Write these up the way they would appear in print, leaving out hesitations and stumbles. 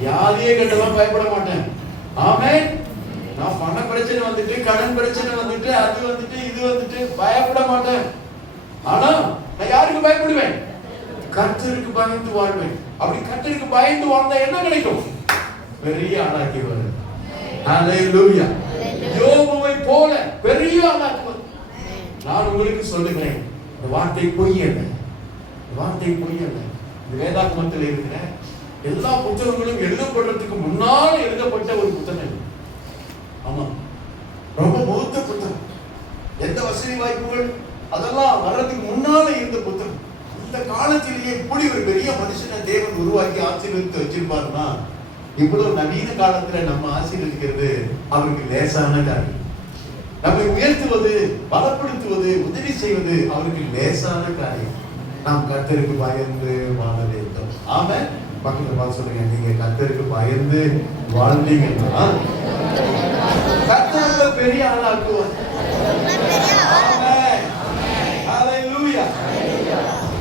வியாதியே கண்டெல்லாம் பயப்பட மாட்டேன். ஆமென். நான் பண பிரச்சனை வந்துட்டு, கடன் பிரச்சனை வந்துட்டு, அது வந்துட்டு, இது வந்துட்டு பயப்பட மாட்டேன். ஆனா நான் யாருக்கு பயப்படுவேன்? கர்த்தருக்கு பயந்து வாழ்வேன். அப்படி கர்த்தருக்கு பயந்து வாழ்ந்தா என்ன கிடைக்கும்? பெரிய ஆளாக்கிடுவார். ஹல்லேலூயா. யோபுவை போல பெரிய ஆளாக்குவார். நான் உங்களுக்கு சொல்லுகிறேன், இந்த வார்த்தை பொய் அல்ல. வார்த்தை பொய் அல்ல. இந்த வேதாகமத்தில் இருக்கிற எல்லா புத்தகங்களும் எழுதப்படுறதுக்கு முன்னால் எழுதப்பட்ட ஒரு புத்தகம். ஆமா, ரொம்ப மூத்த புத்தகம். எந்த வசதி வாய்ப்புகள் அதெல்லாம் வர்றதுக்கு முன்னால இருந்த புத்தகம். அந்த காலத்திலேயே இப்படி ஒரு பெரிய மனுஷனை தேவன் உருவாக்கி ஆசீர்வதித்து வச்சிருப்பாருன்னா, இவ்வளவு நவீன காலத்துல நம்ம ஆசீர்வதிக்கிறது அவருக்கு லேசான காரியம். நம்மை உயர்த்துவது, பலப்படுத்துவது, உதவி செய்வது அவருக்கு லேசான காரியம். நாம் கர்த்தருக்கு பயந்து வாழ வேண்டும். ஆமென். பக்கத்துல பார்த்து சொல்லுங்க, நீங்க கர்த்தருக்கு பயந்து வாழ்ந்தீங்கன்னா கர்த்தர் பெரிய ஆளாக்குவார். ஆமென். ஹல்லேலூயா.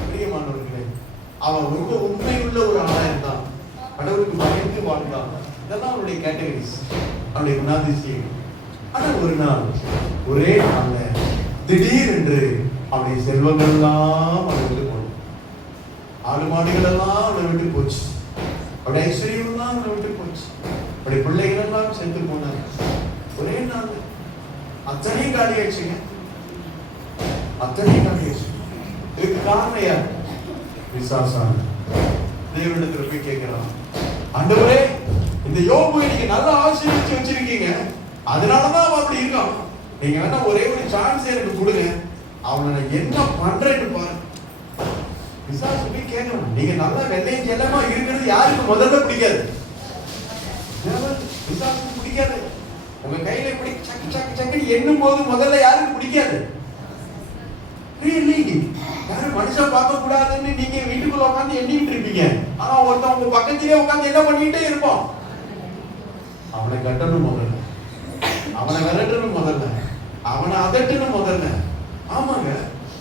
பிரியமானவர்களே, அவன் ரொம்ப உண்மையுள்ள ஒரு ஆளா இருந்தான், கடவுளுக்கு பயந்து வாழ்ந்தான். இதெல்லாம் அவனுடைய கேட்டகரிஸ், அவனுடைய குணாதிசயம். ஆனா ஒரு நாள், ஒரே நாள்ல திடீரென்று அவனுடைய செல்வங்கள் எல்லாம் அவனை விட்டு போனோம். ஆடு மாடுகள் எல்லாம் அவனை விட்டு போச்சு. அவருடைய ஐஸ்வர்யம் எல்லாம் அவனை விட்டு போச்சு. அவருடைய பிள்ளைகள் எல்லாம் செத்து போனாங்க. ஒரே நாள் அத்தனை காலியாச்சுங்க, அத்தனை காலியாச்சு. இதுக்கு காரணம் யார்? பிசாசான. தேவனிடத்துல போய் கேட்கிறான், ஆண்டவரே, இந்த யோபு நீங்க நல்லா ஆசீர்வதிச்சு வச்சிருக்கீங்க, அதனாலதான் அவன் அப்படி இருக்கான். நீங்க வேணா ஒரே ஒரு சான்ஸ் எனக்கு கொடுங்க, அவனை நான் என்ன பண்றேன்னு பாரு. பிசாசு போய் கேட்கணும், நீங்க நல்லா வெள்ளையும் செல்லமா இருக்கிறது யாருக்கு முதல்ல பிடிக்காது? பிசாசுக்கு பிடிக்காது. உங்க கையில இப்படி சக்கு சக்கு சக்குன்னு எண்ணும் போது முதல்ல யாருக்கு பிடிக்காது? யாரும் மனுஷன் பார்க்க கூடாதுன்னு நீங்க வீட்டுக்குள்ள உட்காந்து எண்ணிட்டு இருப்பீங்க. ஆனா ஒருத்தன் உங்க பக்கத்திலே உட்காந்து என்ன பண்ணிட்டே இருப்போம்? அவனை கட்டணும் முதல்ல, அவனை விரட்டணும் முதல்ல, அவனை அதட்டணும் முதல்ல. ஆமாங்க,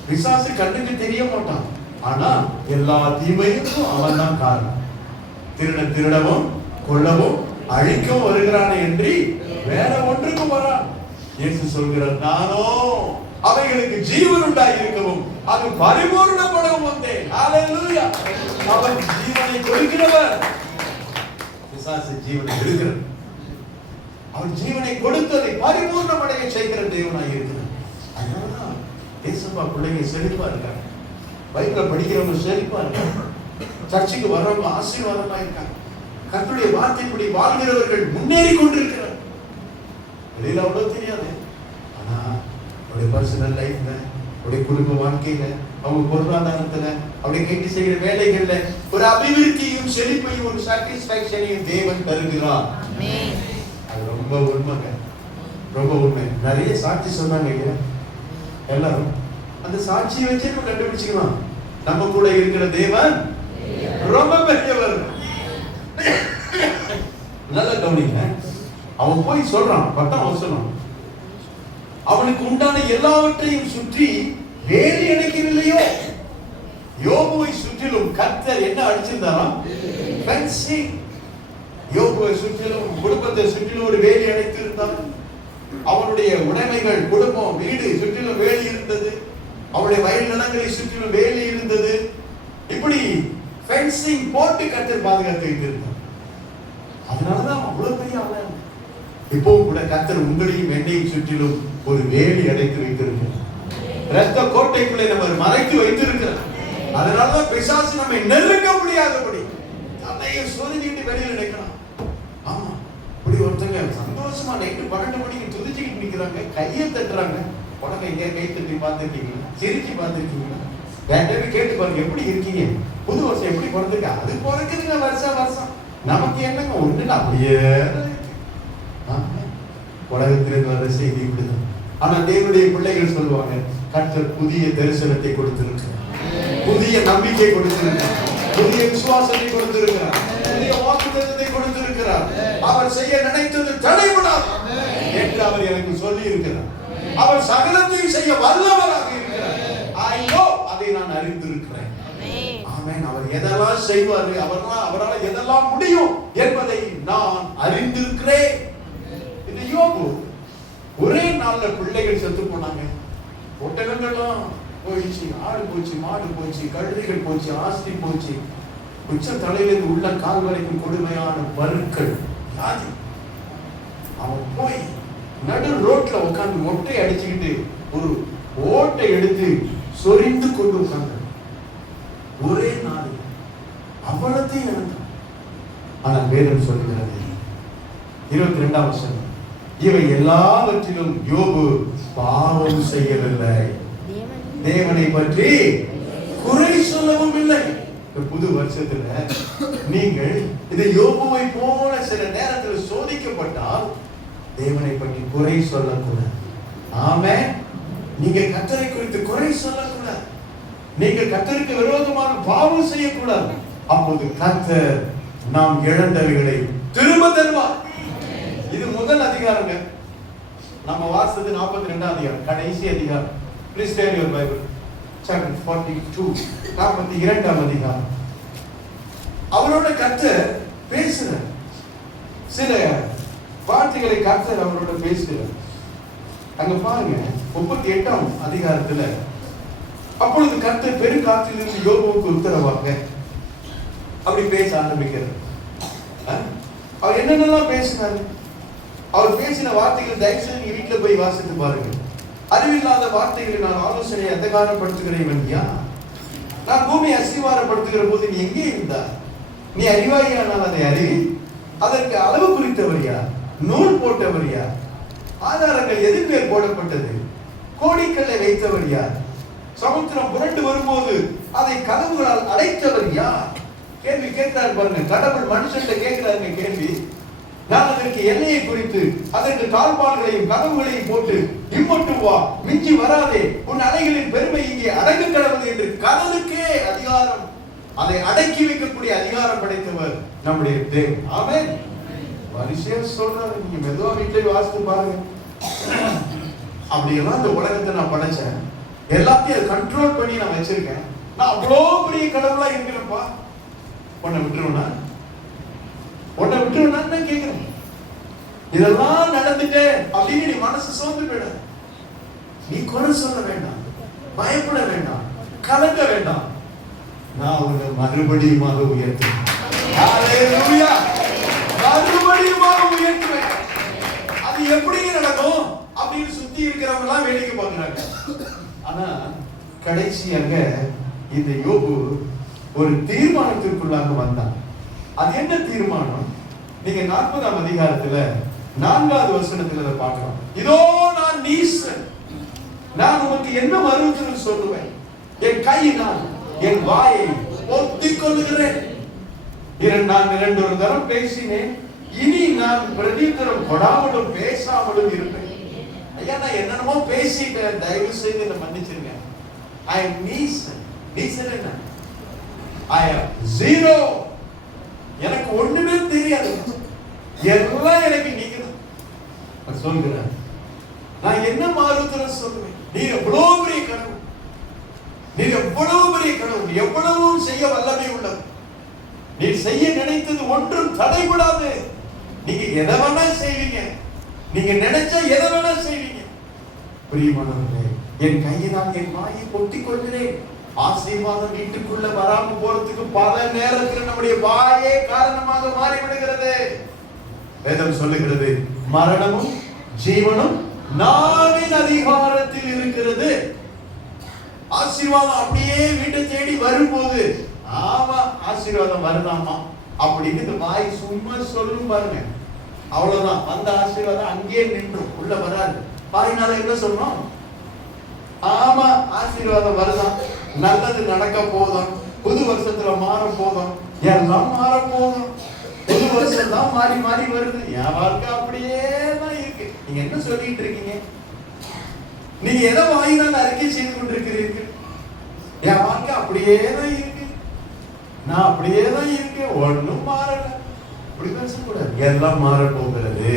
பிசாசு கண்ணுக்கு தெரிய மாட்டான், ஆனா எல்லா தீமைக்கும் அவன் தான் காரணம். திருடவும் கொல்லவும் அழிக்கவும் வருகிறானே என்று வேற ஒன்றுக்கும் வரான். இயேசு சொல்கிறார், நானோ அவைகளுக்கு ஜீவன் உண்டாயிருக்கவும் அது பரிபூர்ணப்படவும் வந்தேன். ஹல்லேலூயா. அவன் ஜீவனை கொடுக்கிறவர். பிசாசு ஜீவனை எடுக்கிறார். அவன் ஜீவனை கொடுத்ததை பரிபூர்ணமடைய செய்கிற தேவனாய் இருக்கிறார். அதனாலதான் ஏசப்பா பிள்ளைங்க செழிப்பா இருக்காங்க, பைபிளை படிக்கிறவங்க செழிப்பா இருக்காங்க, சர்ச்சுக்கு வர்றவங்க ஆசீர்வாதமா இருக்காங்க, கர்த்தருடைய வார்த்தைப்படி வாழ்கிறவர்கள் முன்னேறி கொண்டிருக்கிறார். வெளியில அவ்வளவு தெரியாது, ஆனா அவருடைய பர்சனல் லைஃப்ல, அவருடைய குடும்ப வாழ்க்கையில, அவங்க பொருளாதாரத்துல, அவருடைய கைட்டு செய்கிற வேலைகள்ல ஒரு அபிவிருத்தியும் செழிப்பையும் ஒரு சாட்டிஸ்பாக்சனையும் தேவன் தருகிறார். அது ரொம்ப உண்மைங்க, ரொம்ப உண்மை. நிறைய சாட்சி சொன்னாங்க ஐயா எல்லாரும். அந்த சாட்சியை வச்சு நம்ம கண்டுபிடிச்சுக்கலாம், நம்ம கூட இருக்கிற தேவன் ரொம்ப பெரியவர். நல்ல கவனிங்க, அவன் போய் சொல்றான், பட்டம் அவசரம், அவனுக்கு உண்டான எல்லாவற்றையும் சுற்றி வேலி அடைக்கவில்லையோ? யோபுவை சுற்றிலும் கர்த்தர் என்ன அடிச்சிருந்தாராம்? ஃபென்சிங். யோபுவை சுற்றிலும், குடும்பத்தை சுற்றிலும் ஒரு வேலி அடைத்திருந்தார். அவனுடைய உடைமைகள், குடும்பம், வீடு சுற்றிலும் வேலி இருந்தது. அவருடைய வயல் நிலங்களை சுற்றிலும் வேலி இருந்தது. இப்படி ஃபென்சிங் போட்டு கர்த்தர் பாதுகாத்து வைத்திருந்தார். அதனாலதான் அவ்வளவு பெரிய ஆளா. இப்பவும் கூட கர்த்தர் உங்களையும் என்னையும் சுற்றிலும் ஒரு வேலி அடைத்து வைத்திருக்கிறார். இரத்த கோட்டைக்குள்ளே நம்ம மறைத்து வைத்திருக்கிறார். அதனாலதான் பிசாசு நம்மை நெருங்க முடியாதபடி தன்னையை சொருகிட்டு வெளியில நிற்கலாம். ஆமா, இப்படி ஒருத்தங்க சந்தோஷமா நைட்டு 12 மணிக்கு துதிச்சுக்கிட்டு நிக்கிறாங்க, கையை தட்டுறாங்க. உடனே எங்க கை தட்டி பார்த்துருக்கீங்களா? சிரிச்சு பார்த்துருக்கீங்களா? வேண்டாமே கேட்டு பாருங்க, எப்படி இருக்கீங்க? புது வருஷம் எப்படி பிறந்திருக்கா? அது பிறக்குதுங்க வருஷம் வருஷம். நமக்கு என்னங்க ஒண்ணு அப்படியே உலகத்திலிருந்து வர செய்தி இப்படிதான். ஆனா தேவனுடைய பிள்ளைகள் சொல்லுவாங்க, கர்த்தர் புதிய தரிசனத்தை கொடுத்திருக்கிறார், புதிய நம்பிக்கை கொடுத்திருக்கிறார், புதிய விசுவாசத்தை கொடுத்திருக்கிறார், புதிய வாக்குத்தத்தத்தை கொடுத்திருக்கிறார். அவர் செய்ய நினைத்தது தடைபடாது என்று அவர் எனக்கு சொல்லி இருக்கிறார். அவர் சகலத்தையும் செய்ய வல்லவராக இருக்கிறார். ஐயோ, அதை நான் அறிந்திருக்கிறேன். ஆமென். அவர் எதெல்லாம் செய்வாரு, அவரால் எதெல்லாம் முடியும் என்பதை நான் அறிந்திருக்கிறேன். இந்த யோபு ஒரே நாள்ல பிள்ளைகள் செத்து போனாங்க, ஒட்டகங்கள்லாம் போயிடுச்சு, ஆடு போச்சு, மாடு போச்சு, கழுதைகள் போச்சு, ஆஸ்தி போச்சு, உச்ச தலையிலிருந்து உள்ள கால் வரைக்கும் கொடுமையான பருக்கள், வியாதி. அவன் போய் நடு ரோட்ல உட்கார்ந்து மொட்டை அடிச்சுக்கிட்டு ஒரு ஓட்டை எடுத்து சொரிந்து கொண்டு உட்கார்ந்து ஒரே நாள் அவ்வளத்தையும் இழந்தான். ஆனால் வேதம் சொல்லுகிறது 22ஆம் வசனம், இவை எல்லாவற்றிலும் யோபு பாவம் செய்யவில்லை, தேவனை பற்றி குறை சொல்லவும் இல்லை. புது வருஷத்துல நீங்கள் இந்த யோபுவை போல சில நேரத்தில் சோதிக்கப்பட்டால் தேவனை பற்றி குறை சொல்லக்கூடாது. ஆமென். நீங்க கர்த்தரை குறித்து குறை சொல்லக்கூடாது, நீங்கள் கர்த்தருக்கு விரோதமாக பாவம் செய்யக்கூடாது. அப்போது கர்த்தர் நாம் இழந்தவைகளை திரும்ப தருவார். இது முதல் அதிகாரங்க. நம்ம வாசித்தது 42ஆம் அதிகாரம், கடைசி அதிகாரம். Please turn your Bible. Chapter 42, 42ஆம் அதிகாரம். அவரோட கர்த்தர் பேசுறார், சில வார்த்தைகளை கர்த்தர் அவரோட பேசுகிறார். அங்க பாருங்க 38ஆம் அதிகாரத்துல, அப்பொழுது கர்த்தர் பெருங்காற்றிலிருந்து யோபுவுக்கு உத்தரவாக அப்படி பேச ஆரம்பிக்கிறார். அவர் என்னென்னலாம் பேசினாரு, அவர் பேசின வார்த்தைகள் தயவுசெய்து நீங்க வீட்டுல போய் வாசித்து பாருங்க. அறிவில்லாத வார்த்தைகளை நான் ஆலோசனை அதிகாரப்படுத்துகிறேன். நான் பூமியை அஸ்திவாரப்படுத்துகிற போது நீ எங்கே இருந்தா? நீ அறிவாளியானால் அதை அறிவி. அதற்கு அளவு குறித்தவர் யார்? நூல் போட்டவர் யார்? ஆதாரங்கள் எதிர் மேல் போடப்பட்டது? கோடிக்கல்லை வைத்தவர் யார்? சமுத்திரம் புரண்டு வரும்போது அதை கதவுகளால் அடைத்தவர் யார்? கேள்வி கேட்கிறார் பாருங்க. கடவுள் மனுஷன்கிட்ட கேட்கிறாருங்க கேள்வி. நான் அதற்கு எல்லையை குறித்து அதற்கு தாழ்பால்களையும் கதவுகளையும் போட்டு இம்மட்டும் வா, மிஞ்சி வராதே, உன் அலைகளின் பெருமை இங்கே அடங்கு கடவுள் என்று கடலுக்கே அதிகாரம், அதை அடக்கி வைக்கக்கூடிய அதிகாரம் படைத்தவர் நம்முடைய தேவன். ஆமென். வரிசையா சொல்றாரு, நீங்க மெதுவா வீட்டிலே வாசித்து பாருங்க. அப்படியெல்லாம் இந்த உலகத்தை நான் படைச்சேன், எல்லாத்தையும் கண்ட்ரோல் பண்ணி நான் வச்சிருக்கேன், நான் அவ்வளோ பெரிய கடவுளா இருக்கிறேன்ப்பா, உன்னை விட்டுருவேனா? உன்னை விட்டுருவேனான்னு கேட்கிறேன். இதெல்லாம் நடந்துட்டு அப்படின்னு நீ மனசு சோர்ந்து போயிட. நீ குறை சொல்ல வேண்டாம், பயப்பட வேண்டாம், கலங்க வேண்டாம். நான் உன்னை மறுபடியுமாக உயர்த்துவேன். ஹல்லேலூயா. மறுபடியுமாக உயர்த்துவேன். அது எப்படி நடக்கும் அப்படின்னு சுத்தி இருக்கிறவங்க எல்லாம் வேடிக்கை பார்க்கிறாங்க. ஆனா கடைசியாக இந்த யோபு ஒரு தீர்மானத்திற்குள்ளாக வந்தான். அது என்ன தீர்மானம்? நீங்க 40ஆம் அதிகாரத்துல 4வது வசனத்துல அதை பார்க்கலாம். இதோ நான் நீசன், நான் உனக்கு என்ன மறுதல் சொல்லுவேன், என் கையினால் என் வாயை ஒத்திக் கொள்ளுகிறேன். நான் 2 தரம் பேசினேன், இனி நான் பிரதியுத்தரம் கொடாமலும் பேசாமலும் இருப்பேன். ஐயா நான் என்னென்னமோ பேசிட்டேன், தயவு செய்து என்ன மன்னிச்சிருங்க. I am நீசன். நீசன் என்ன? I am zero. எனக்கு ஒண்ணுமே தெரியாது, எல்லாம் எனக்கு நீங்க தான் சொல்கிறேன். நான் என்ன மாறுதல் சொல்லுவேன்? நீ எவ்வளவு பெரிய கடவுள், நீ எவ்வளவு பெரிய கடவுள், எவ்வளவு செய்ய வல்லமை உள்ளது. நீ செய்ய நினைத்தது ஒன்றும் தடைபடாது. நீங்க எதை வேணா செய்வீங்க, நீங்க நினைச்சா எதை வேணா செய்வீங்க. பிரியமானவர்களே, என் கையினால் என் வாயை பொத்திக் கொள்கிறேன். ஆசீர்வாதம் வீட்டுக்குள்ள வராம போறதுக்கு பல நேரத்தில் நம்முடைய வாயே காரணமாக மாறிவிடுகிறது. வேதம் சொல்லுகிறது, மரணமும் ஜீவனும் நாவின் அதிகாரத்தில் இருக்கிறது. ஆசீர்வாதம் அப்படியே வீட்டை தேடி வரும்போது, ஆமா ஆசீர்வாதம் வருதாமா அப்படின்னு இந்த வாய் சும்மா சொல்லும் பாருங்க, அவ்வளவுதான். அந்த ஆசீர்வாதம் அங்கேயே நின்றும், உள்ள வராது. வாயினால என்ன சொல்லணும்? ஆமா ஆசீர்வாதம் வருதான், நல்லது நடக்க போதும், புது வருஷத்துல மாற போதும், எல்லாம் மாற போதும். புது வருஷம் தான் மாறி மாறி வருது, என் வாழ்க்கை அப்படியே தான் இருக்கு. நீங்க என்ன சொல்லிட்டு இருக்கீங்க? நீங்க எதை வாயினால் அறிக்கை செய்து கொண்டிருக்கிறீர்கள்? என் வாழ்க்கை அப்படியே தான் இருக்கு, நான் அப்படியே தான் இருக்கேன், ஒன்னும் மாறல. அப்படி பேசக்கூடாது. எல்லாம் மாற போகிறது,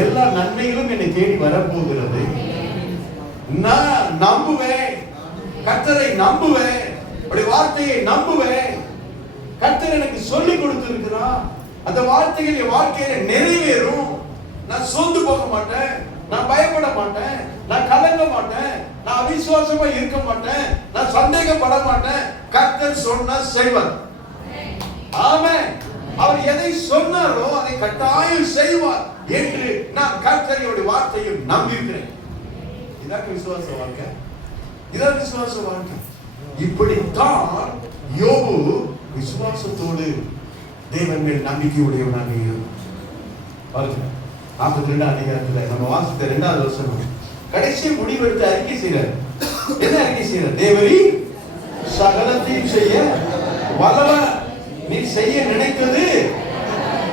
எல்லா நன்மைகளும் என்னை தேடி வரப்போகிறது. நான் நம்புவேன், கர்த்தரை நம்புவேன். அப்படி வார்த்தையை நம்புவேன். கர்த்தர் எனக்கு சொல்லி கொடுத்திருக்கிறார். அந்த வார்த்தைகள் என் வாழ்க்கையில நிறைவேறும். நான் சோர்ந்து போக மாட்டேன், நான் பயப்பட மாட்டேன், நான் கலங்க மாட்டேன், நான் அவிசுவாசமா இருக்க மாட்டேன், நான் சந்தேகப்பட மாட்டேன். கர்த்தர் சொன்னா செய்வார். ஆமென். அவர் எதை சொன்னாரோ அதை கட்டாயம் செய்வார் என்று நான் கர்த்தருடைய வார்த்தையை நம்பியிருக்கிறேன். இதான் விசுவாச வாழ்க்கை. இதான் விசுவாச வாழ்க்கை. இப்படித்தான் யோபு விசுவாசத்தோடு தேவன் மேல் நம்பிக்கை உடையவனாக இருந்தார். 42 அதிகாரத்துல நம்ம வாசித்த 2வது வசனம் கடைசி முடிவெடுத்து அறிக்கை செய்றார். என்ன அறிக்கை செய்றார்? தேவரீ சகலத்தையும் செய்ய வல்லவர், நீ செய்ய நினைத்தது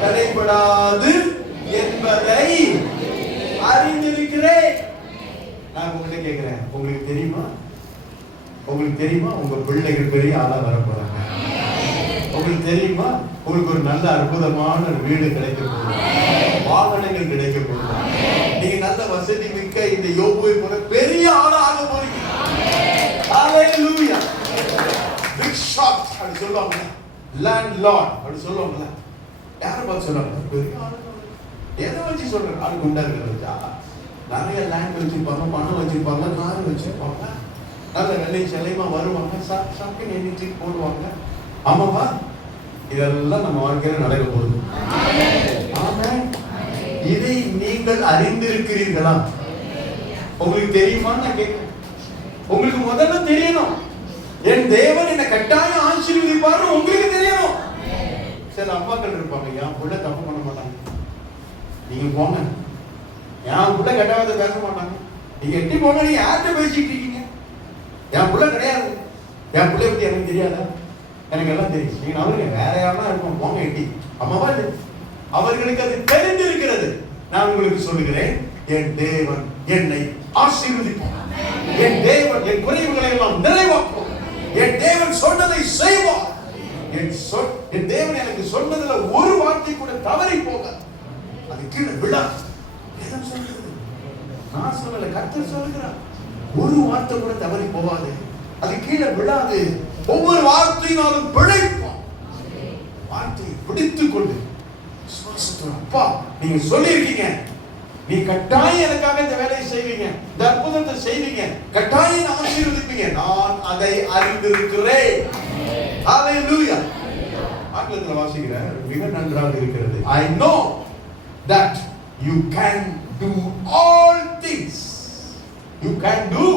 தடைபடாது என்பதை அறிந்திருக்கிறேன். நான் உங்ககிட்ட கேட்கிறேன், உங்களுக்கு தெரியுமா? உங்களுக்கு தெரியுமா உங்க பிள்ளைகள் பெரிய ஆளா வர போறாங்க? உங்களுக்கு தெரியுமா உங்களுக்கு ஒரு நல்ல அற்புதமான வீடு கிடைக்க போகுது, வாகனங்கள் கிடைக்க போகுது, நீங்க நல்ல வசதி மிக்க இந்த யோபுவை போல பெரிய ஆளா ஆக போறீங்க. ஹalleluya. பிக் ஷாட் அப்படி சொல்லுவாங்க, லேண்ட் லார்ட் அப்படி சொல்லுவாங்க. யாரை பார்த்து சொல்றாங்க? பெரிய ஆளு. எதை வச்சு சொல்றாங்க? ஆளு குண்டா இருக்கிறதா? நிறைய லேண்ட் வச்சிருப்பாங்க, பணம் வச்சிருப்பாங்க, கார் வச்சிருப்பாங்க, நல்ல வெள்ளை செலைமா வருவாங்க, சாப்பிட்டு எண்ணிச்சு போடுவாங்க. ஆமாவா? இதெல்லாம் நம்ம வாழ்க்கையில நடக்க போகுது. ஆமென். இதை நீங்கள் அறிந்திருக்கிறீர்களா? உங்களுக்கு தெரியுமா? நான் கேட்கிறேன். உங்களுக்கு முதல்ல தெரியணும், என் தேவன் என்னை கட்டாயம் ஆசீர்வதிப்பாரு. உங்களுக்கு தெரியணும். சில அப்பாக்கள் இருப்பாங்க, என் புள்ள தப்பு பண்ண மாட்டாங்க, நீங்க போங்க. என் புள்ள கட்டாயத்தை பேச மாட்டாங்க, நீங்க எட்டி போங்க. நீங்க யார்கிட்ட பேசிட்டு இருக்கீங்க? என் புள்ள கிடையாது, என் பிள்ளை பத்தி எனக்கு தெரியாதா? எனக்கு எல்லாம் தெரியும். நீங்க அவருக்கு வேற யாரெல்லாம் இருக்கும், போங்க எட்டி. அம்மாவா? அவர்களுக்கு அது தெரிந்திருக்கிறது. நான் உங்களுக்கு சொல்லுகிறேன், என் தேவன் என்னை ஆசீர்வதிப்பார். என் தேவன் என் குறைவுகளை எல்லாம் நிறைவாக்கும். என் தேவன் சொன்னதை செய்வார். என் தேவன் எனக்கு சொன்னதுல ஒரு வார்த்தை கூட தவறி போக அது கீழே விழா. வேதம் சொல்லுகிறது, நான் சொல்லல, கர்த்தர் சொல்லுகிறார். ஒரு வார்த்தை கூட தவறி போவாது, அது கீழே விழாது. ஒவ்வொரு வார்த்தையினாலும் பிழைப்போம். வார்த்தையை பிடித்துக் கொண்டு அப்பா நீங்க சொல்லியிருக்கீங்க, நீ கட்டாயம் எனக்காக இந்த வேலையை செய்வீங்க, இந்த அற்புதத்தை செய்வீங்க, கட்டாயம் ஆசீர்வதிப்பீங்க, நான் அதை அறிந்திருக்கிறேன். ஹalleluya. ஆங்கிலத்தில் வாசிக்கிறேன், மிக நன்றாக இருக்கிறது. I know that you can do all things. You can do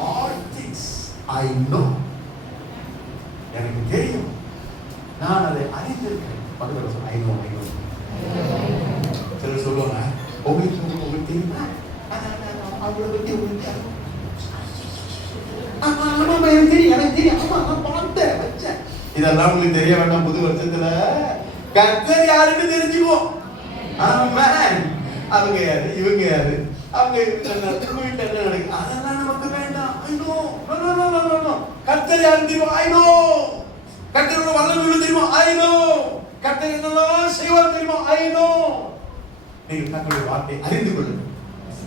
all things. I know. எனக்கு தெரியும், நான் அதை அறிந்திருக்கிறேன். பக்கத்துல சொல்ல, I know, I know. சிலர் சொல்லுவாங்க, உங்களுக்கு தெரியுமா? அவங்கள பத்தி உங்களுக்கு எனக்கு தெரியும், ஆமா நான் பார்த்தேன் வச்சேன். இதெல்லாம் உங்களுக்கு தெரிய வேண்டாம். புது வருஷத்துல கர்த்தர் யாருன்னு தெரிஞ்சுக்குவோம். ஆமென். அவங்க யாரு, இவங்க யாரு, அவங்க வீட்டுல என்ன நடக்கு, அதெல்லாம் நமக்கு வேண்டாம். I know. No. கர்த்தர் யாருன்னு தெரியுமா? I know. கர்த்தரோட வல்லமை தெரியுமா? I know. கர்த்தர் என்னெல்லாம் செய்வார் தெரியுமா? I know. நீங்கள் தங்களுடைய வார்த்தையை அறிந்து கொள்ளுங்கள்.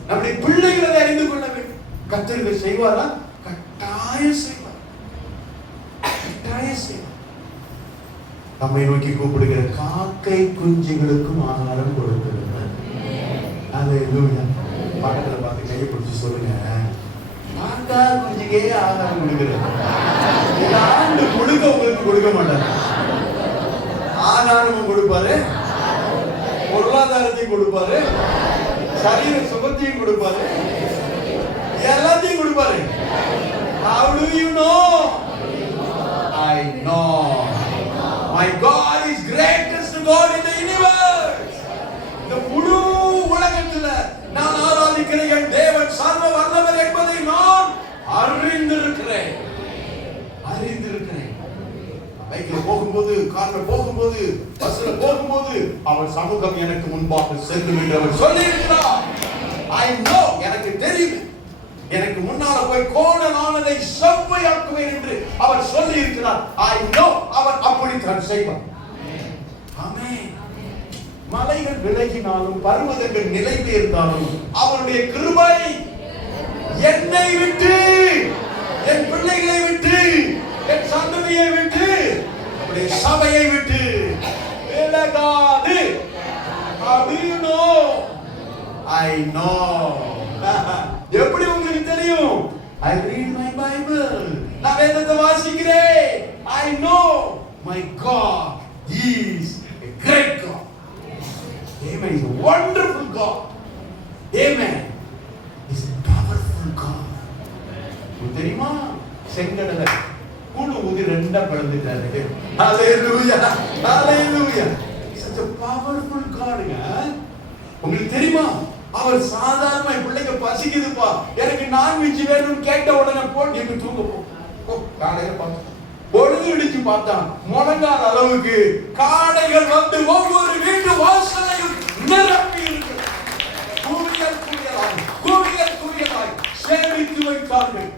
நம்முடைய பிள்ளைகளை அறிந்து கொள்ள வேண்டும். கர்த்தர் செய்வாரா? கட்டாயம் செய்வார். கட்டாயம் செய்வார். நம்மை நோக்கி கூப்பிடுகிற காக்கை குஞ்சுகளுக்கும் ஆகாரம் கொடுக்கிறார். ஹalleluya. பக்கத்துல பார்த்து கையை பிடிச்சு சொல்லுங்க, காக்கா குஞ்சுக்கே ஆகாரம் கொடுக்கிறார். ஆண்டு கொடுக்க உங்களுக்கு கொடுக்க மாட்டார். ஆகாரமும் கொடுப்பாரு, பொருளாதாரத்தையும் கொடுப்பாரு, சரீர சுகத்தையும் கொடுப்பாரு, எல்லாத்தையும் கொடுப்பாரு. How do you know? I know. My God is greatest God in the universe. இந்த முழு உலகத்துல நான் ஆராதிக்கிற என் தேவன் சர்வ வல்லவர் என்பதை நான் அறிந்திருக்கிறேன். பைக்ல போகும்போது, கார்ல போகும்போது, பஸ்ல போகும்போது அவர் சமூகம் எனக்கு முன்பாக செல்லும் என்று அவர் சொல்லியிருக்கிறார். I know. எனக்கு தெரியும், எனக்கு முன்னால போய் கோணலானதை செவ்வையாக்குவேன் என்று அவர் சொல்லி இருக்கிறார். I know. அவர் அப்படித்தான் செய்வார். ஆமென். மலைகள் விலகினாலும் பர்வதங்கள் நிலை பெயர்ந்தாலும் அவருடைய கிருபை என்னை விட்டு, என் பிள்ளைகளை விட்டு என் சந்ததியை விட்டு நம்முடைய சபையை விட்டு விலகாது. I know. எப்படி உங்களுக்கு தெரியும்? I read my Bible. நான் வேதத்தை வாசிக்கிறேன். I know my God is a great God. Amen. He's a wonderful God. Amen. He's a powerful God. உங்களுக்கு தெரியுமா? செங்கடலை கூடு ஊதி ரெண்டா பிளந்துட்டாரு. Hallelujah. Hallelujah. He's such a powerful God. உங்களுக்கு தெரியுமா? அவர் சாதாரண பிள்ளைங்க பசிக்குதுப்பா, எனக்கு நான்வெஜ் வேணும்னு கேட்ட உடனே போட்டு நீங்க தூங்க போ. காலையில பார்த்து பொழுது இடிச்சு பார்த்தான், முழங்கால் அளவுக்கு காடைகள் வந்து ஒவ்வொரு வீட்டு வாசலையும் நிரப்பி இருக்கு. குவியல் குவியலாய் குவியல் குவியலாய் சேமித்து வைத்தார்கள்.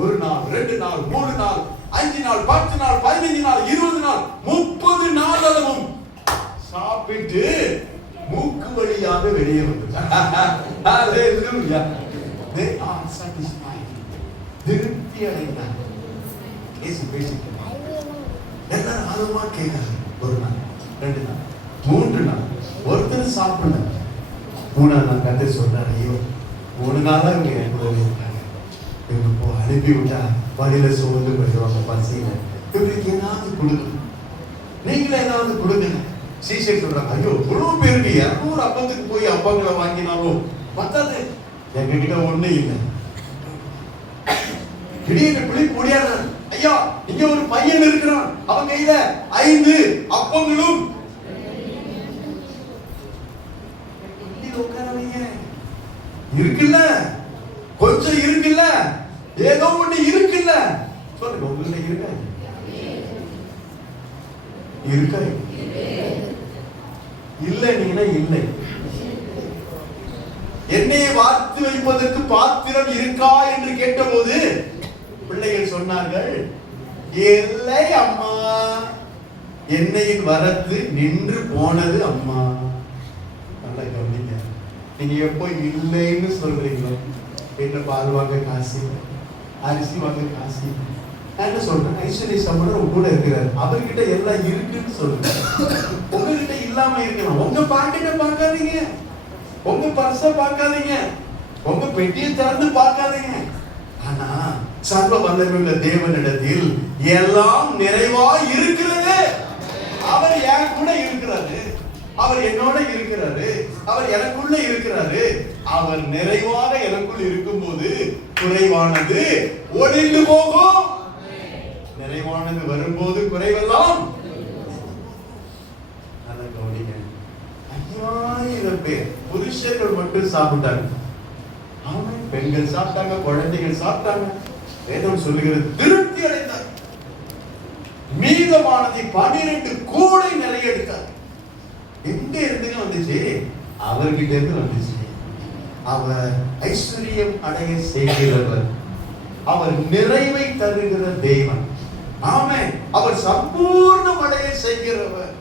ஒரு நாள், 2 நாள், 3 நாள், 5 நாள், 10 நாள், 15 நாள், 20 நாள், 30 நாள் அளவும் சாப்பிட்டு மூக்கு வழியாக வெளியே வந்துட்டார். Hallelujah. They are satisfied. திருப்தி அடைந்தார். இயேசு பேசிட்டார். எல்லாரும் ஆர்வமா கேட்கிறாங்க. ஒரு நாள், 2 நாள், 3 நாள், ஒருத்தர் சாப்பிடல. 3ஆம் நாள் கர்த்தர் சொல்றார், ஐயோ 3 நாளா இவங்க என் கூடவே இருக்காங்க, இவங்க போ அனுப்பி விட்டா வழியில சோர்ந்து போயிடுவாங்க பசியில, இவங்களுக்கு ஏதாவது கொடுங்க, நீங்களே ஏதாவது கொடுங்க. சீசை சொல்றாங்க, ஐயோ இவ்வளவு பேருக்கு 200 அப்பத்துக்கு போய் அப்பங்களை வாங்கினாலும் பத்தாது, எங்க கிட்ட ஒண்ணு இல்லை. திடீர்னு பிள்ளை முடியாது, ஐயா இங்க ஒரு பையன் இருக்கிறான், அவன் கையில 5 அப்பங்களும் இருக்குல்ல, கொஞ்சம் இருக்குல்ல, ஏதோ ஒண்ணு இருக்குல்ல, சொல்லுங்க உங்கள்கிட்ட இருக்க இருக்க இல்ல, நீங்க இல்லை. என்னையை வார்த்து வைப்பதற்கு பாத்திரம் இருக்கா என்று கேட்டபோது பிள்ளைகள் சொன்னார்கள், இல்லை அம்மா, எண்ணெயின் வரத்து நின்று போனது அம்மா. நல்லா கவனிங்க, நீங்க எப்போ இல்லைன்னு சொல்றீங்களோ, வீட்டுல பால் வாங்க காசு, அரிசி வாங்க காசு, என்ன சொல்றேன், ஐஸ்வர்ய சம்பளம் கூட இருக்கிறார், அவர்கிட்ட எல்லாம் இருக்குன்னு சொல்றேன். உங்ககிட்ட இல்லாம இருக்கலாம். உங்க பாக்கெட்டை பார்க்காதீங்க, உங்க பர்ஸ பார்க்காதீங்க, உங்க பெட்டியை திறந்து பார்க்காதீங்க. ஆனா சர்வ வல்லமையுள்ள தேவனிடத்தில் எல்லாம் நிறைவா இருக்கிறது. அவர் என் கூட இருக்கிறாரு, அவர் என்னோட இருக்கிறாரு, அவர் எனக்குள்ள இருக்கிறாரு. அவர் நிறைவாக எனக்குள் இருக்கும்போது குறைவானது ஒழிந்து போகும், நிறைவானது வரும்போது குறைவெல்லாம். நல்ல கவனிங்க, 5000 பேர் புருஷர்கள் மட்டும் சாப்பிட்டாங்க, ஆமாம் பெண்கள் சாப்பிட்டாங்க, குழந்தைகள் சாப்பிட்டாங்க. வேதம் சொல்லுகிறது திருப்தி அடைந்தார். மீதமானதை 12 கூடை நிறைய எடுத்தார். எங்க இருந்து வந்துச்சு? அவர்கிட்ட இருந்து வந்துச்சு. அவர் ஐஸ்வர்யம் அடைய செய்கிறவர், அவர் நிறைவை தருகிற தேவன். ஆமென். அவர் சம்பூர்ணம் அடைய செய்கிறவர்.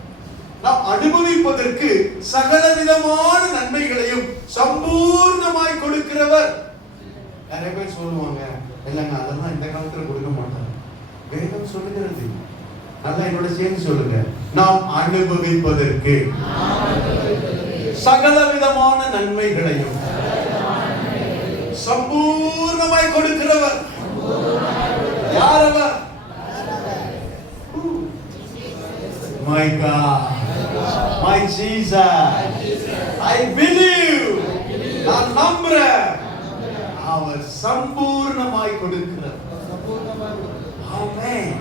நாம் அனுபவிப்பதற்கு சகல விதமான நன்மைகளையும் சம்பூர்ணமாய் கொடுக்கிறவர். நிறைய பேர் சொல்லுவாங்க, இல்லைங்க அதெல்லாம் இந்த காலத்துல கொடுக்க மாட்டாங்க. வேதம் சொல்லுகிறது, நல்லா என்னோட சேர்ந்து சொல்லுங்க, நாம் அனுபவிப்பதற்கு சகல விதமான நன்மைகளையும் சம்பூர்ணமாய் கொடுக்கிறவர். யார் அவர்? My God, my Jesus, I believe, நான் நம்புறேன், அவர் சம்பூர்ணமாய் கொடுக்கிறார். ஆமென்.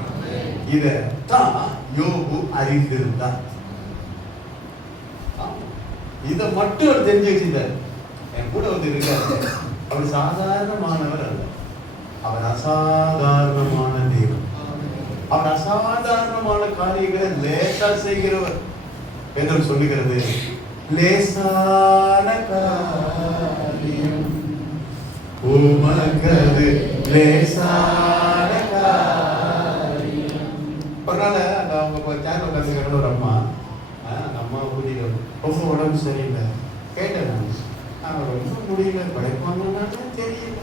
இதைத்தான் யோபு அறிந்திருந்தார். இதை மட்டும் அவர் தெரிஞ்சு வச்சிருந்தார். என் கூட வந்து இருக்காரு, அவர் சாதாரணமானவர் அல்ல, அவர் அசாதாரணமான தேவன். அவர் அசாதாரணமான காரியங்களை லேசா செய்கிறவர். வேதம் சொல்லுகிறது, லேசான காரியம் உமக்கது லேசான காரியம். ஒரு நாள் அந்த அவங்க சேனல் உட்காந்துக்கிற ஒரு அம்மா, அந்த அம்மா கூட்டிட்டு ரொம்ப உடம்பு சரியில்லை. கேட்டேன், நான் ரொம்ப முடியல, படைப்பாங்கன்னா தெரியல,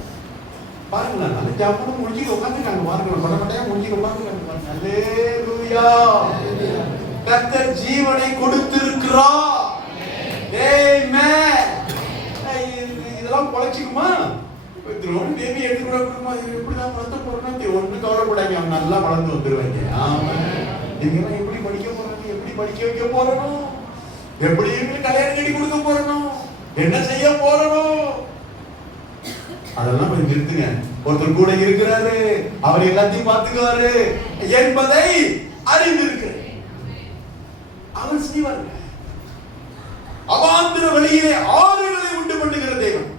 பாருங்களேன், நல்ல ஜாப்பனும் முடிஞ்சுட்டு உட்காந்துருக்காங்க பாருங்க, கொடப்பட்டையா முடிஞ்சுட்டு உட்காந்துருக்காங்க பாருங்க. அல்லேலூயா. கர்த்தர் ஜீவனை கொடுத்திருக்கிறார். ஆமென். இதெல்லாம் பொழைச்சிக்குமா? பேபி எடுத்து கூட கொடுக்குமா? எப்படிதான் வளர்த்த போறோம்னா ஒன்றும் கவலைப்படாங்க, அவன் நல்லா வளர்ந்து வந்துருவாங்க. ஆமாம். நீங்களாம் எப்படி படிக்க போறோம், எப்படி படிக்க வைக்க போறோம், எப்படி கல்யாணம் கட்டி கொடுக்க போறோம், என்ன செய்ய போறோம், அதெல்லாம் கொஞ்சம் நிறுத்துங்க. ஒருத்தர் கூட இருக்கிறாரு, அவர் எல்லாத்தையும் பார்த்துக்குவாரு என்பதை அறிந்திருக்கிறேன். அவர் செய்வாருங்க. அவாந்திர வழியிலே ஆறுகளை உண்டு பண்ணுகிற தேவன்.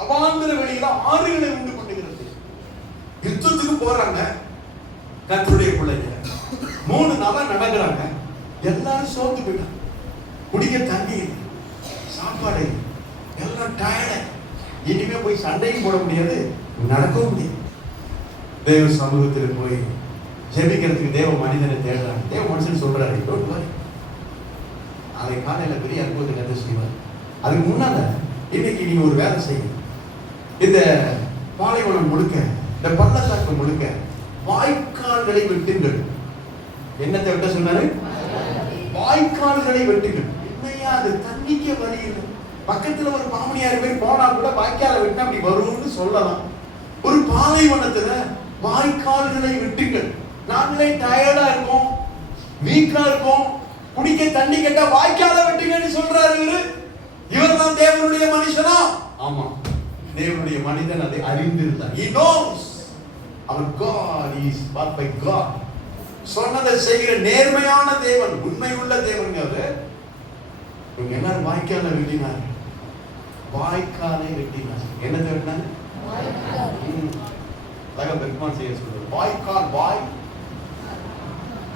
அவாந்திர வழியில ஆறுகளை உண்டு பண்ணுகிறது. யுத்தத்துக்கு போறாங்க கர்த்தருடைய பிள்ளைங்க, 3 நாளா நடக்கிறாங்க. எல்லாரும் சோர்ந்து போயிட்டாங்க. குடிக்க தண்ணி இல்லை, சாப்பாடு, எல்லாம் டயர்ட். இனிமே போய் சண்டையும் போட முடியாது, நடக்கவும் முடியாது. தேவ சமூகத்தில் போய் ஜெபிக்கிறதுக்கு தேவ மனிதனை தேடுறாங்க. தேவ மனுஷன் சொல்றாரு, டோன்ட் வரி, நாளை காலையில பெரிய அற்புதத்தை கர்த்தர் செய்வார். அதுக்கு முன்னால இன்னைக்கு நீங்க ஒரு வேலை செய்யுங்க. இந்த பாலைவனம் முழுக்க, இந்த பள்ளத்தாக்கு முழுக்க வாய்க்கால்களை வெட்டுங்கள். என்னத்தை வெட்ட சொன்னாரு? வாய்க்கால்களை வெட்டுங்கள். என்னையா அது தண்ணிக்கே வழி இல்லை. பக்கத்துல ஒரு பாமணியார் பேர் போனா கூட வாய்க்காலை வெட்டினா அப்படி வரும்னு சொல்லலாம். ஒரு பாலைவனத்துல வாய்க்கால்களை வெட்டுங்கள். நாங்களே டயர்டா இருக்கோம், வீக்கா இருக்கோம், குடிக்க தண்ணி கேட்டா வாய்க்காலை வெட்டுங்கன்னு சொல்றாரு இவரு. இவர் தான் தேவனுடைய மனுஷனா? ஆமா, தேவனுடைய மனிதன் அதை அறிந்திருந்தார். He knows our God is perfect God. சொன்னதை செய்கிற நேர்மையான தேவன், உண்மை உள்ள தேவன். அவர் இவங்க எல்லாரும் வாய்க்காலை வெட்டினார். வாய்க்காலை வெட்டினார். என்ன வெட்டினார்? பெருமாள் செய்ய சொல்றாரு, வாய்க்கால், வாய்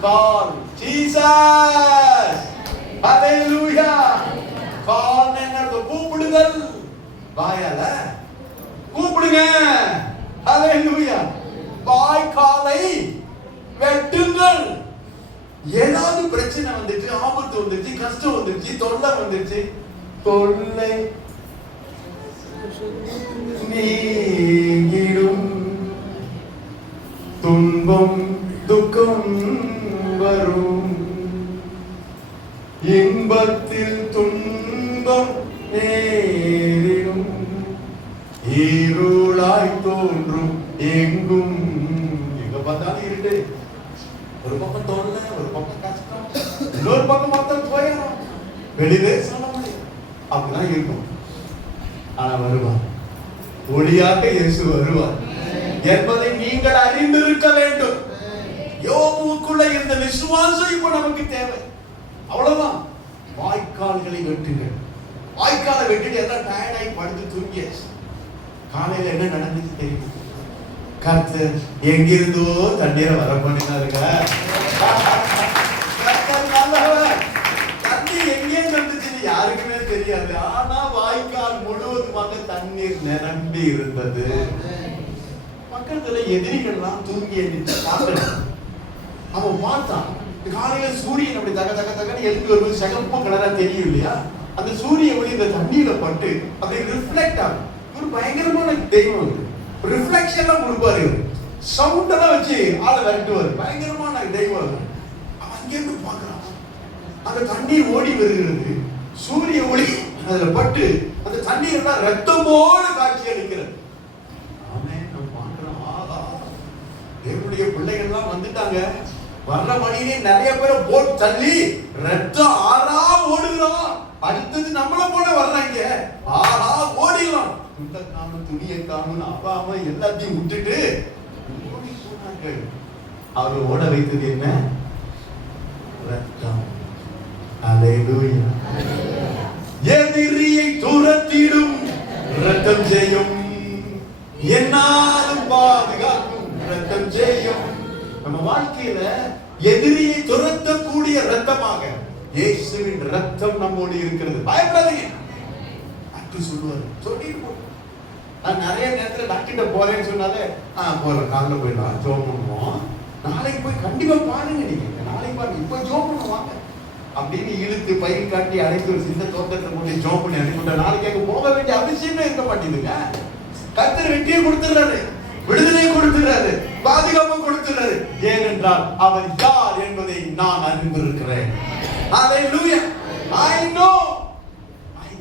கால். ஜீசஸ், ஹalleluya. கால் என்னது? கூப்பிடுதல். வாயால கூப்பிடுங்க. ஹalleluya. வாய்க்காலை வெட்டுங்கள். ஏதாவது பிரச்சனை வந்துச்சு, ஆபத்து வந்துச்சு, கஷ்டம் வந்துச்சு, தொல்லை வந்துச்சு, தொல்லை நீங்கிடும், துன்பம் துக்கம் வரும், இன்பத்தில் துன்பம் நேரிடும், இருளாய் தோன்றும் எங்கும். எங்க பார்த்தாலும் இருட்டு. ஒரு பக்கம் தொல்லை, ஒரு பக்கம் கஷ்டம், இன்னொரு பக்கம் பார்த்தா போயிடும், வெளியிலே சொல்ல முடியும். அப்படிதான் இருக்கும். ஆனா வருவார், ஒளியாக இயேசு வருவார் என்பதை நீங்கள் அறிந்திருக்க வேண்டும். யோபுவுக்குள்ள இருந்த விசுவாசம் இப்ப நமக்கு தேவை. அவ்வளவுதான். வாய்க்கால்களை வெட்டுங்கள். வாய்க்காலை வெட்டிட்டு எல்லாம் டயர்டாகி படுத்து தூங்கியாச்சு. காலையில என்ன நடந்துச்சு தெரியும்? கர்த்தர் எங்கிருந்தோ தண்ணீரை வர பண்ணினாருங்க. கர்த்தர் நல்லவர். தண்ணீர் எங்கே வந்துச்சுன்னு யாருக்குமே தெரியாது. ஆனா வாய்க்கால் முழுவதுமாக தண்ணீர் நிரம்பி இருந்தது. பக்கத்துல எதிரிகள்லாம் தூங்கி எழுந்து பார்க்கணும். அவன் பார்த்தான், காலையில சூரியன் அப்படி தக தக தகன்னு எழுந்து வரும்போது சிகப்பு கலரா தெரியும் இல்லையா? அந்த சூரிய ஒளி இந்த தண்ணீரை பட்டு அப்படி ரிஃப்ளெக்ட் ஆகும். ஒரு பயங்கரமான தெய்வம். ரிஃப்ளெக்ஷன்லாம் கொடுப்பாரு. சவுண்ட் எல்லாம் வச்சு ஆளை விரட்டுவாரு. பயங்கரமான தெய்வம். அவன் அங்கிருந்து பார்க்கறான். அந்த தண்ணீர் ஓடி வருகிறது. சூரிய ஒளி அதுல பட்டு அந்த தண்ணீர் எல்லாம் ரத்தமோடு காட்சி அளிக்கிறது. ஆமென். நம்ம பார்க்கிறோம், ஆஹா, தேவனுடைய பிள்ளைகள் எல்லாம் வந்துட்டாங்க. வர்ற வழியிலே நிறைய பேரை போட் தள்ளி ரத்தம் ஆறா ஓடுகிறோம். அடுத்தது நம்மள போல வர்றாங்க. ஆஹா, ஓடிடலாம். துண்டை காணும், துணியை காணும், அப்பா அம்மா எல்லாத்தையும் விட்டுட்டு ஓடி போனாங்க. அவர் ஓட வைத்தது என்ன? ரத்தம். அல்லேலூயா. எதிரியை துரத்திடும் ரத்தம் செய்யும், என்னாலும் பாதுகாக்கும் ரத்தம் செய்யும். நம்ம வாழ்க்கையில எதிரியை துரத்தக்கூடிய ரத்தமாக இயேசுவின் ரத்தம் நம்மோடு இருக்கிறது. பயப்படாதீங்க. டாக்டர் சொல்லுவாரு, சொல்லிட்டு போ. நான் நிறைய நேரத்துல டாக்டர் போறேன்னு சொன்னாலே போறேன், காலைல போயிடலாம், ஜோம் பண்ணுவோம், நாளைக்கு போய் கண்டிப்பா பாருங்க, நீங்க நாளைக்கு பாருங்க, இப்ப ஜோம் பண்ணுவாங்க அப்படின்னு இழுத்து பயிர் காட்டி அழைத்து ஒரு சின்ன தோட்டத்தை போட்டு ஜோம் பண்ணி அனுப்பிவிட்டா நாளைக்கு அங்க போக வேண்டிய அவசியமே இருக்க மாட்டேங்குதுங்க. கர்த்தர் வெற்றியை கொடுத்துறாரு, விடுதலையை கொடுத்துறாரு, பாதுகாப்பு கொடுத்துறாரு. ஏனென்றால் அவர் யார் என்பதை நான் அறிந்திருக்கிறேன். ஹalleluya. I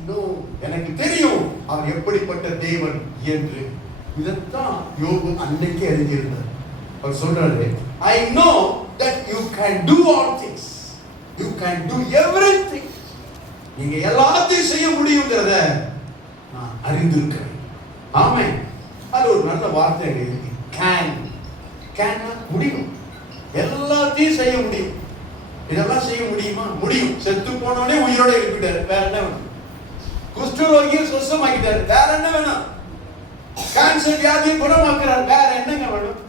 know எனக்கு தெரியும் அவர் எப்படிப்பட்ட தேவன் என்று. இதைத்தான் யோபு அன்னைக்கு அறிஞ்சிருந்தார். அவர் சொல்றாரு, I know that you can do all things, you can do everything. நீங்க எல்லாத்தையும் செய்ய முடியுங்கிறத நான் அறிந்திருக்கிறேன். ஆமென். அது ஒரு நல்ல வார்த்தை இருக்கு. can முடியும், எல்லாத்தையும் செய்ய முடியும். இதெல்லாம் செய்ய முடியுமா? முடியும். செத்து போனவனே உயிரோட எழுப்பிட்டாரு, வேற என்ன வேணும்? குஷ்டரோகியை சுத்தமாக்கிட்டாரு, வேற என்ன வேணும்? கேன்சர் வியாதியை குணமாக்குறாரு, வேற என்னங்க வேணும்?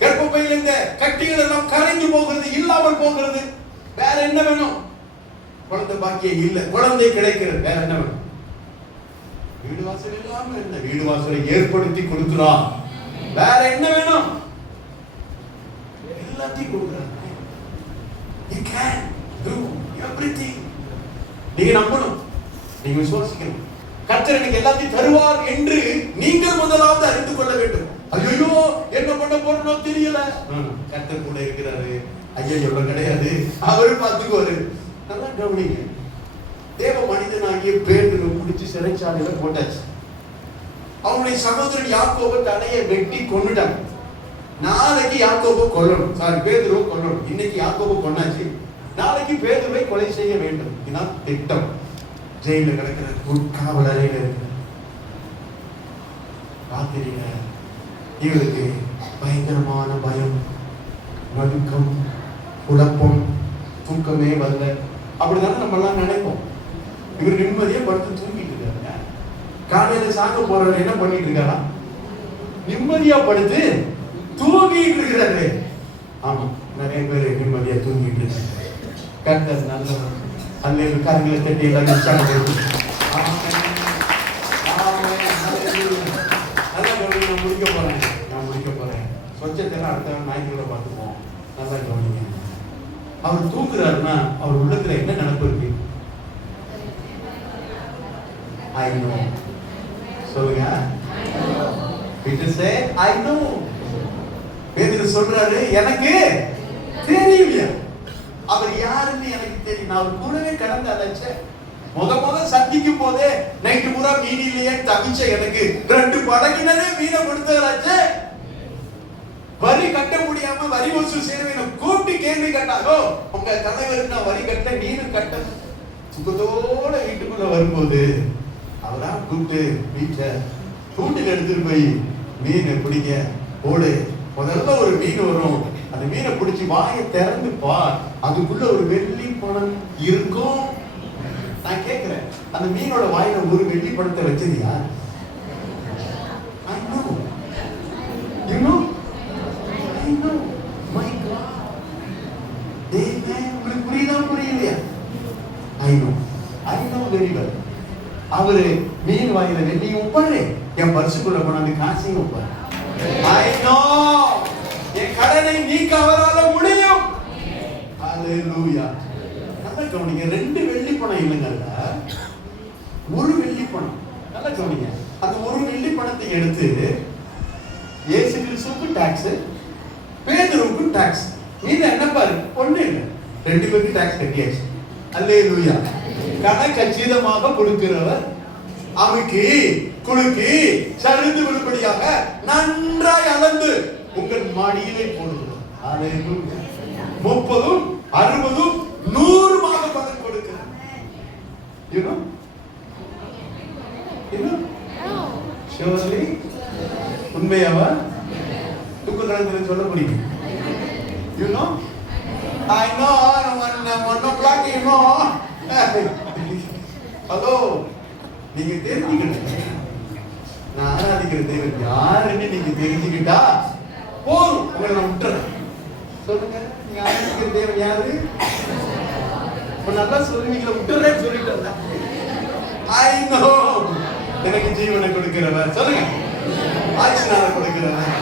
கர்ப்பப்பையில இருந்த கட்டிகள் எல்லாம் கரைஞ்சு போகிறது, இல்லாமல் போகிறது, வேற என்ன வேணும்? குழந்தை பாக்கியம் இல்ல, குழந்தை கிடைக்கிறது, வேற என்ன வேணும்? வீடு வாசல் இல்லாம இருந்த வீடு வாசலை ஏற்படுத்தி கொடுக்கிறான், வேற என்ன வேணும்? எல்லாத்தையும் கொடுக்கிறான். You can do everything. நீங்க நம்பணும், நீங்க விசுவாசிக்கணும். கர்த்தர் எனக்கு எல்லாத்தையும் தருவார் என்று நீங்கள் முதலாவது அறிந்து கொள்ள வேண்டும். ஐயோ என்ன பண்ண போறனோ தெரியல. கர்த்தர் கூட இருக்கிறாரு. ஐயோ எவ்வளவு கிடையாது, அவரு பார்த்துக்குவாரு. நல்லா கவனிங்க. தேவ மனிதனாகிய பேதுரு பிடிச்சி சிறைச்சாலையில போட்டாச்சு. அவனுடைய சகோதரன் யாக்கோபு தலையை வெட்டி கொன்னுட்டாங்க. நாளைக்கு யாக்கோபு கொல்லணும், சாரி பேதுருவை கொல்லணும். இன்னைக்கு யாக்கோபு கொன்னாச்சு, நாளைக்கு பேதுருவை கொலை செய்ய வேண்டும். இதுதான் திட்டம். ஜெயில கிடக்கிற காவல் அறையில இருக்கு. ராத்திரியில இவருக்கு பயங்கரமான பயம், நடுக்கம், குழப்பம், தூக்கமே வரல. அப்படிதானே நம்ம எல்லாம் நினைப்போம். இவர் நிம்மதியா படுத்து தூங்கிட்டு இருக்காரு. காலையில சாக போறவர் என்ன பண்ணிட்டு இருக்காரா? நிம்மதியா படுத்து தூங்கிட்டு இருக்கிறாரு. ஆமா, நிறைய பேர் நிம்மதியா தூங்கிட்டு இருக்காங்க. கர்த்தர் நல்லவர். அல்லே கரங்களை தட்டி எல்லாம் உற்சாகம். நான் முடிக்க போறேன். சொச்சத்தெல்லாம் அடுத்த ஞாயிற்றுக்கிழமை பார்த்துப்போம். நல்லா கவனிங்க. அவர் தூங்குறாருன்னா அவர் உள்ளத்துல என்ன நினைப்பு இருக்கு? I know. சொல்லுங்க. Peter said, I know. பேதுரு சொல்றாரு, எனக்கு தெரியலையா? அவர் யாருன்னு எனக்கு தெரியும். நான் அவர் கூடவே கடந்து அழைச்ச முத சந்திக்கும் போதே நைட்டு பூரா மீனிலேயே தவிச்ச எனக்கு 2 படகினரே மீனை கொடுத்தாச்சு. வரி கட்ட முடியாம வரி வசூல் செய்யறவங்க கூப்பிட்டு கேள்வி கேட்டாரோ, உங்க தலைவர் நான் வரி கட்ட நீனும் கட்ட. சுகத்தோட வீட்டுக்குள்ள வரும்போது அவரா கூப்பிட்டு வீட்டை தூண்டில் எடுத்துட்டு போய் மீனை பிடிக்க போடு. முதல்ல ஒரு மீன் வரும், அந்த மீனை பிடிச்சி வாயை திறந்து பார், அதுக்குள்ள ஒரு வெள்ளி பணம் இருக்கும். நான் கேட்கிறேன், அந்த மீனோட வாயில ஒரு வெள்ளி பணத்தை வச்சது யார்? I know. You know? I know. My God. உங்களுக்கு புரியுதா புரியலையா? I know. I know very well. அவரு மீன் வாயில வெள்ளியும் வைப்பாரு, என் பர்சுக்குள்ள கொண்டாந்து காசையும் வைப்பாரு. I know. என் கடனை நீக்க அவரால் முடியும். Hallelujah. நல்லா கவனிங்க. 2 வெள்ளி பணம் இல்லைங்கல்ல, ஒரு வெள்ளி பணம். நல்லா கவனிங்க. அந்த ஒரு வெள்ளி பணத்தை எடுத்து இயேசு கிறிஸ்துவுக்கு டாக்ஸ், பேதுருவுக்கு டாக்ஸ். மீது என்ன பாரு, ஒண்ணு இல்லை, 2 பேருக்கு டாக்ஸ் கட்டியாச்சு. அல்லேலூயா. கணக்கச்சிதமாக கொடுக்கிறவர் அமுக்கி குலுக்கி சரிந்து விடுபடியாக நன்றாய் அளந்து உங்கள் மாடியிலே போடுகிறோம். 30, 60, 100 பலன் கொடுக்கிறார். You know? You know? Surely உண்மையாவா? துக்குறாங்க சொல்ல முடியும். You know? I know. 1 o'clock you know. Hello, நீங்க தெரிஞ்சுக்கணும், நான் ஆராதிக்கிற தேவன் யாருன்னு நீங்க தெரிஞ்சுக்கிட்டா போதும். உங்களை நான் விட்டுறேன். சொல்லுங்க, நீங்க ஆராதிக்கிற தேவன் யாரு? நல்லா சொல்லுவீங்களா? விட்டுறேன்னு சொல்லிட்டு I know. எனக்கு ஜீவனை கொடுக்கிறவர். சொல்லுங்க, ஆயுஷ்நாளை கொடுக்கிறவர்,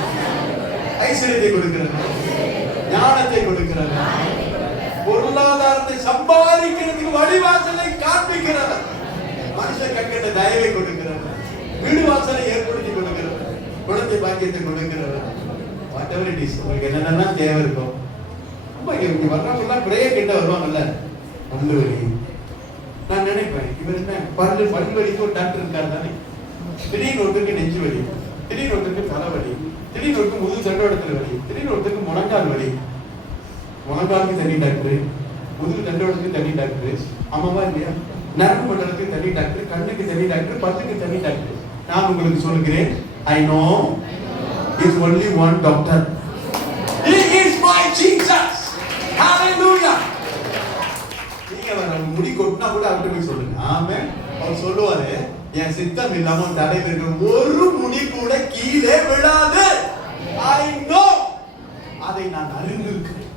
ஐஸ்வர்யத்தை கொடுக்கிறவர், ஞானத்தை கொடுக்கிறவர், பொருளாதாரத்தை சம்பாதிக்கிறதுக்கு வழிவாசலை காண்பிக்கிறவர், மனுஷ கண்கிட்ட தயவை கொடுக்கிறவர், வீடு வாசலை ஏற்படுத்தி கொடுக்கிறவர், குழந்தை பாக்கியத்தை கொடுக்கிறவர். வாட்டெவர் இட் இஸ், உங்களுக்கு என்னென்னலாம் தேவை இருக்கும். இங்க வர்றவங்கலாம் பிரேய கிட்ட வருவாங்கல்ல, பல்லு வலி. நான் நினைப்பேன், இவர் என்ன பல்லு வலிக்கு ஒரு டாக்டர் இருக்காரு தானே. திடீர்னு ஒருத்தருக்கு நெஞ்சு வலி, திடீர்னு ஒருத்தருக்கு தலைவலி, திடீர்னு ஒருத்தருக்கு முதுகு தண்டோடத்துல வலி, திடீர்னு ஒருத்தருக்கு முழங்கால் வலி. முழங்காலுக்கு தனி டாக்டர், முதுகு தண்டோடத்துக்கு தனி டாக்டர், ஆமாவா இல்லையா? நரம்பு மண்டலத்துக்கு தனி டாக்டர், கண்ணுக்கு தனி டாக்டர், பல்லுக்கு தனி டாக்டர். நான் உங்களுக்கு சொல்லுகிறேன், I know is only one doctor. He is my Jesus. Hallelujah. நீங்க வர முடி கொட்டினா கூட அவர்கிட்ட போய் சொல்லுங்க. ஆமென். அவர் சொல்லுவாரு, என் சித்தம் இல்லாம தலையில இருக்கிற ஒரு முடி கூட கீழே விழாது. I know. அதை நான் அறிந்திருக்கிறேன்.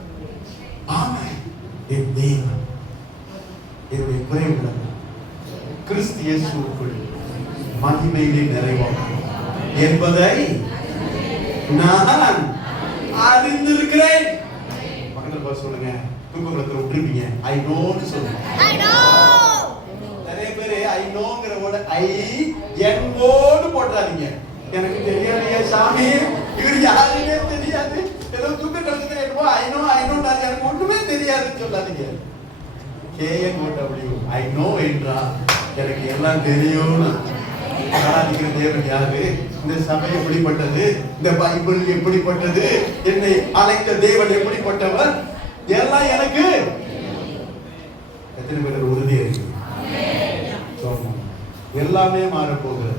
ஆமென். என் தேவன் என்னுடைய குறைவுகள் கிறிஸ்து இயேசுவுக்குள் மகிமையிலே நிறைவாகும் என்பதை நான் அறிந்திருக்கிறேன். பக்கத்துல பார்த்து சொல்லுங்க, தூக்கத்துல விட்டுருப்பீங்க. ஐ நோன்னு சொல்லுங்க. நிறைய பேரு ஐ நோங்கிற வேர்ட் ஐ என் ஓடு போட்டாதீங்க. எனக்கு தெரியாதையா சாமி, இவர் யாருமே தெரியாது, ஏதோ தூக்க கலத்துல என்னவோ ஐ நோ எனக்கு ஒண்ணுமே தெரியாதுன்னு சொல்லாதீங்க. KNOW ஐ நோ என்றால் எனக்கு எல்லாம் தெரியும். ஆராதிக்கிற தேவன் யாரு, இந்த சபை எப்படிப்பட்டது, இந்த பைபிள் எப்படிப்பட்டது, என்னை அழைத்த தேவன் எப்படிப்பட்டவர், எல்லாம் எனக்கு எத்தனை பேர் உறுதியா இருக்கு. எல்லாமே மாறப்போகிறது.